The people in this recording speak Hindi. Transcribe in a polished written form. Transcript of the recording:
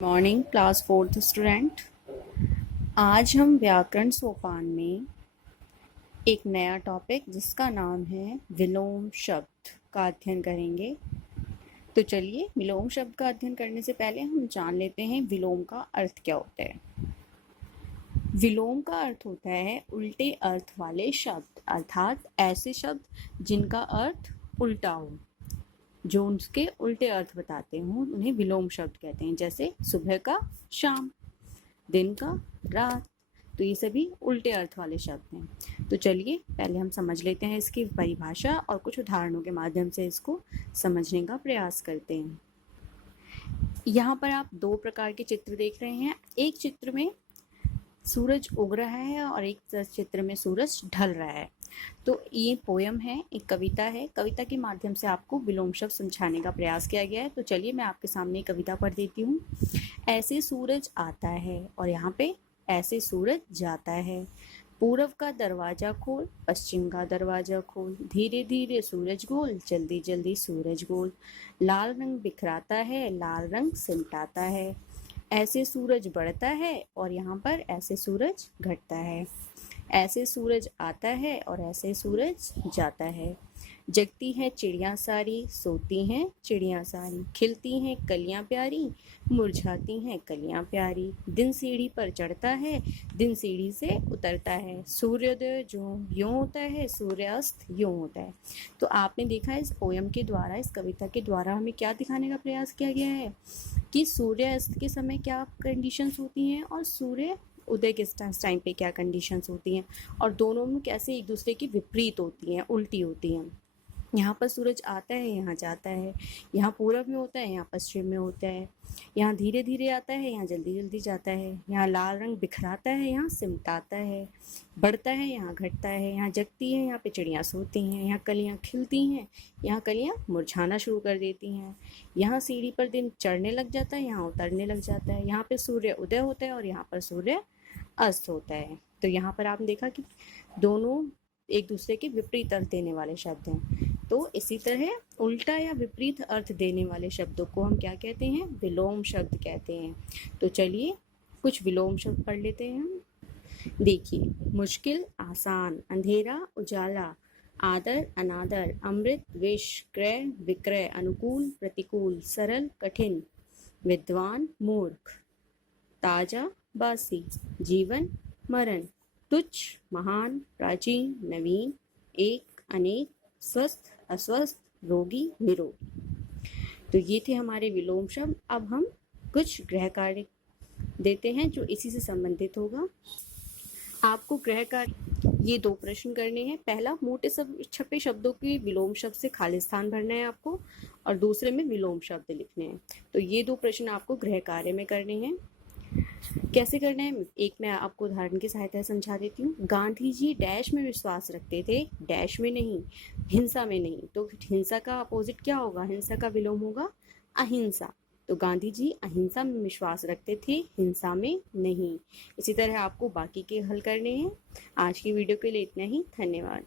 Morning class fourth student. आज हम व्याकरण सोपान में एक नया टॉपिक जिसका नाम है विलोम शब्द का अध्ययन करेंगे। तो चलिए, विलोम शब्द का अध्ययन करने से पहले हम जान लेते हैं विलोम का अर्थ क्या होता है। विलोम का अर्थ होता है उल्टे अर्थ वाले शब्द, अर्थात ऐसे शब्द जिनका अर्थ उल्टा हो, जो उसके उल्टे अर्थ बताते हों उन्हें विलोम शब्द कहते हैं। जैसे सुबह का शाम, दिन का रात, तो ये सभी उल्टे अर्थ वाले शब्द हैं। तो चलिए पहले हम समझ लेते हैं इसकी परिभाषा और कुछ उदाहरणों के माध्यम से इसको समझने का प्रयास करते हैं। यहाँ पर आप दो प्रकार के चित्र देख रहे हैं। एक चित्र में सूरज उग रहा है और एक चित्र में सूरज ढल रहा है। तो ये पोयम है, एक कविता है। कविता के माध्यम से आपको विलोम शब्द समझाने का प्रयास किया गया है। तो चलिए मैं आपके सामने कविता पढ़ देती हूँ। ऐसे सूरज आता है, और यहाँ पे ऐसे सूरज जाता है। पूरब का दरवाजा खोल, पश्चिम का दरवाजा खोल, धीरे धीरे सूरज गोल, जल्दी जल्दी सूरज गोल। लाल रंग बिखराता है, लाल रंग सिमटाता है। ऐसे सूरज बढ़ता है और यहाँ पर ऐसे सूरज घटता है। ऐसे सूरज आता है और ऐसे सूरज जाता है। जगती हैं चिड़िया सारी, सोती हैं चिड़िया सारी, खिलती हैं कलियां प्यारी, मुरझाती हैं कलियां प्यारी। दिन सीढ़ी पर चढ़ता है, दिन सीढ़ी से उतरता है। सूर्योदय जो यूँ होता है, सूर्यास्त यूँ होता है। तो आपने देखा इस पोयम के द्वारा, इस कविता के द्वारा हमें क्या दिखाने का प्रयास किया गया है कि सूर्यास्त के समय क्या कंडीशंस होती हैं और सूर्य उदय के टाइम पे क्या कंडीशंस होती हैं, और दोनों में कैसे एक दूसरे की विपरीत होती हैं, उल्टी होती हैं। यहाँ पर सूरज आता है, यहाँ जाता है। यहाँ पूरब में होता है, यहाँ पश्चिम में होता है। यहाँ धीरे धीरे आता है, यहाँ जल्दी जल्दी जाता है। यहाँ लाल रंग बिखराता है, यहाँ सिमटाता है। बढ़ता है, यहाँ घटता है। यहाँ जगती है, यहाँ पे चिड़ियाँ सोती हैं। यहाँ कलियाँ खिलती हैं, यहाँ कलियाँ मुरझाना शुरू कर देती हैं। यहाँ सीढ़ी पर दिन चढ़ने लग जाता है, यहाँ उतरने लग जाता है। यहाँ पे सूर्य उदय होता है और यहाँ पर सूर्य अस्त होता है। तो यहाँ पर आपने देखा कि दोनों एक दूसरे के विपरीत अर्थ देने वाले शब्द हैं। तो इसी तरह उल्टा या विपरीत अर्थ देने वाले शब्दों को हम क्या कहते हैं? विलोम शब्द कहते हैं। तो चलिए कुछ विलोम शब्द पढ़ लेते हैं हम। देखिए, मुश्किल आसान, अंधेरा उजाला, आदर अनादर, अमृत विष, क्रय विक्रय, अनुकूल प्रतिकूल, सरल कठिन, विद्वान मूर्ख, ताजा बासी, जीवन मरण, तुच्छ महान, प्राचीन नवीन, एक अनेक, स्वस्थ अस्वस्थ, रोगी निरोगी। तो ये थे हमारे विलोम शब्द। अब हम कुछ गृह कार्य देते हैं जो इसी से संबंधित होगा। आपको गृह कार्य ये दो प्रश्न करने हैं। पहला, मोटे छपे शब्दों के विलोम शब्द से खाली स्थान भरना है आपको, और दूसरे में विलोम शब्द लिखने हैं। तो ये दो प्रश्न आपको गृह कार्य में करने हैं। कैसे करना है, एक मैं आपको उदाहरण की सहायता से समझा देती हूँ। गांधी जी डैश में विश्वास रखते थे, डैश में नहीं, हिंसा में नहीं। तो हिंसा का अपोजिट क्या होगा? हिंसा का विलोम होगा अहिंसा। तो गांधी जी अहिंसा में विश्वास रखते थे, हिंसा में नहीं। इसी तरह आपको बाकी के हल करने हैं। आज की वीडियो के लिए इतना ही। धन्यवाद।